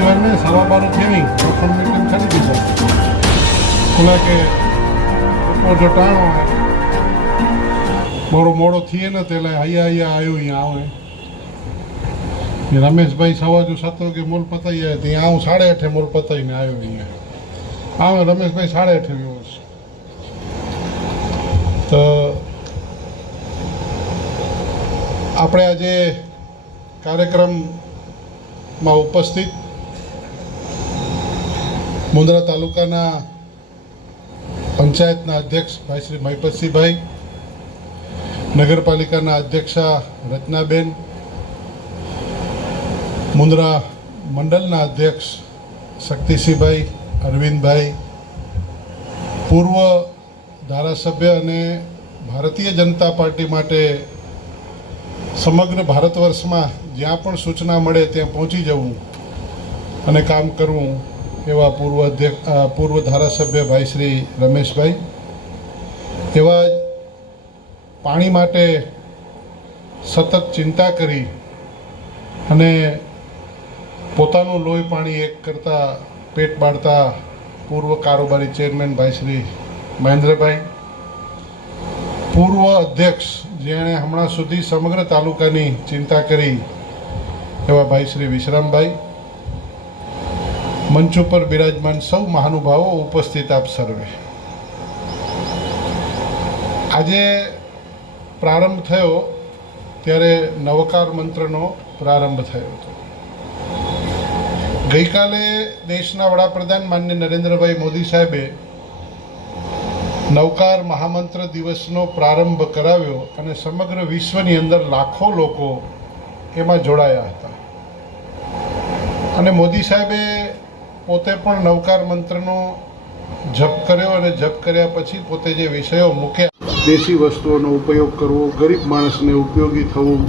શનિવાર ને 12:30 થેવી લોખંડ મીટિંગ કરી દીધા ખુલા કે ઉપર જો ટાણો મોડો મોડો થઈએ ને તેલા અહીંયા આવ્યો અહીંયા આવે રમેશભાઈ સવાજો 7 વાગે મોલ પતાવી જાય ત્યાં હું 8:30 મોલ પતાવીને આવ્યો અહીંયા આવે રમેશભાઈ 8:30 આવ્યો તો આપણે આજે કાર્યક્રમમાં ઉપસ્થિત મુંદ્રા તાલુકાના પંચાયતના અધ્યક્ષ ભાઈ શ્રી મહિપતસિંહભાઈ, નગરપાલિકાના અધ્યક્ષા રચનાબેન, મુંદ્રા મંડળના અધ્યક્ષ શક્તિસિંહભાઈ, અરવિંદભાઈ, પૂર્વ ધારાસભ્ય અને ભારતીય જનતા પાર્ટી માટે સમગ્ર ભારત વર્ષમાં જ્યાં પણ સૂચના મળે ત્યાં પહોંચી જવું અને કામ કરવું એવા પૂર્વ ધારાસભ્ય ભાઈ શ્રી રમેશભાઈ, એવા પાણી માટે સતત ચિંતા કરી અને પોતાનું લોહી પાણી એક કરતા પેટ બાળતા પૂર્વ કારોબારી ચેરમેન ભાઈ શ્રી મહેન્દ્રભાઈ, પૂર્વ અધ્યક્ષ જેણે હમણાં સુધી સમગ્ર તાલુકાની ચિંતા કરી એવા ભાઈ શ્રી વિશ્રામભાઈ, મંચ ઉપર બિરાજમાન સૌ મહાનુભાવો, ઉપસ્થિત આપ સર્વે. આજે પ્રારંભ થયો ત્યારે નવકાર મંત્રનો પ્રારંભ થયો હતો. ગઈકાલે દેશના વડાપ્રધાન માનનીય નરેન્દ્રભાઈ મોદી સાહેબે નવકાર મહામંત્ર દિવસનો પ્રારંભ કરાવ્યો અને સમગ્ર વિશ્વની અંદર લાખો લોકો એમાં જોડાયા હતા. અને મોદી સાહેબે પોતે પણ નવકાર મંત્રનો જપ કર્યો અને જપ કર્યા પછી પોતે જે વિષયો મૂક્યા, દેશી વસ્તુઓનો ઉપયોગ કરવો, ગરીબ માણસને ઉપયોગી થવું,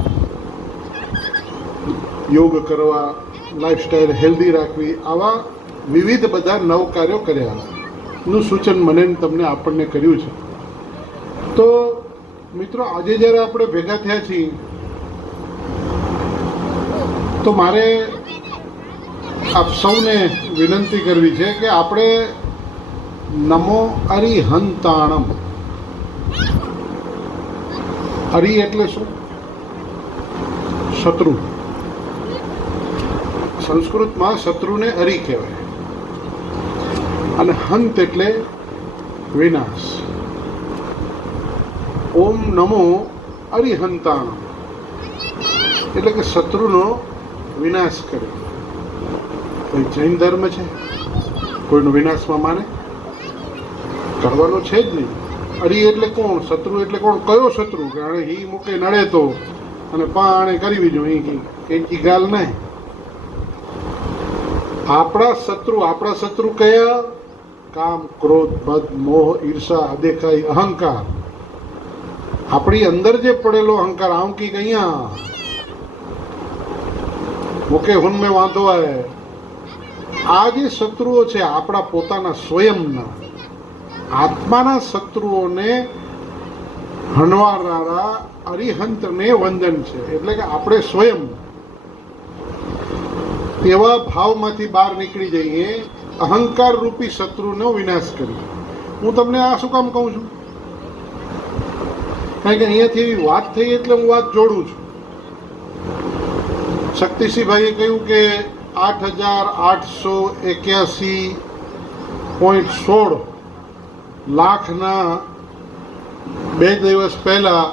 યોગ કરવા, લાઈફસ્ટાઈલ હેલ્ધી રાખવી, આવા વિવિધ બધા નવ કાર્યો કર્યા નું સૂચન મને તમને આપણને કર્યું છે. તો મિત્રો, આજે જ્યારે આપણે ભેગા થયા છીએ તો મારે આપ સૌને વિનંતી કરવી છે કે આપણે નમો અરિહંતાણમ. અરિ એટલે શું? શત્રુ. સંસ્કૃતમાં શત્રુને અરિ કહેવાય અને હંત એટલે વિનાશ. ઓમ નમો અરિહંતાણમ એટલે કે શત્રુનો વિનાશ કરે. કોઈ જૈન ધર્મ છે કોઈનો વિનાશમાં માને? કરવાનો છે જ નહીં. અરિ એટલે કોણ? શત્રુ એટલે કોણ? કયો શત્રુ? કે આણે હી મૂકે નડે તો અને પાણે કરવી જો એ ગાલ નહીં. આપણા શત્રુ કયા? કામ, ક્રોધ, મદ, મોહ, ઈર્ષા, અદેખાઈ, અહંકાર. આપણી અંદર જે પડેલો અહંકાર આમ કી અહીંયા મૂકે હું મેં વાંધો આવે. આ જે શત્રુઓ છે આપણા પોતાના સ્વયંના આત્માના શત્રુઓને હણવારનારા અરિહંતને વંદન છે. એટલે કે આપણે સ્વયં એવા ભાવમાંથી બહાર નીકળી જઈએ, અહંકાર રૂપી શત્રુનો વિનાશ કરી. હું તમને આ શું કામ કહું છું? કારણ કે અહીંયાથી એવી વાત થઈ એટલે હું વાત જોડું છું. શક્તિસિંહભાઈએ કહ્યું કે 8,881.16 લાખના 2 દિવસ પહેલા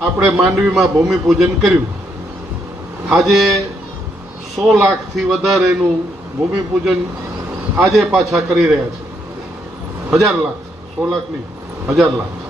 આપણે માંડવીમાં ભૂમિપૂજન કર્યું. આજે 100 લાખથી વધારેનું ભૂમિપૂજન આજે પાછા કરી રહ્યા છે. 1000 લાખ, 100 લાખ નહીં, 1000 લાખ.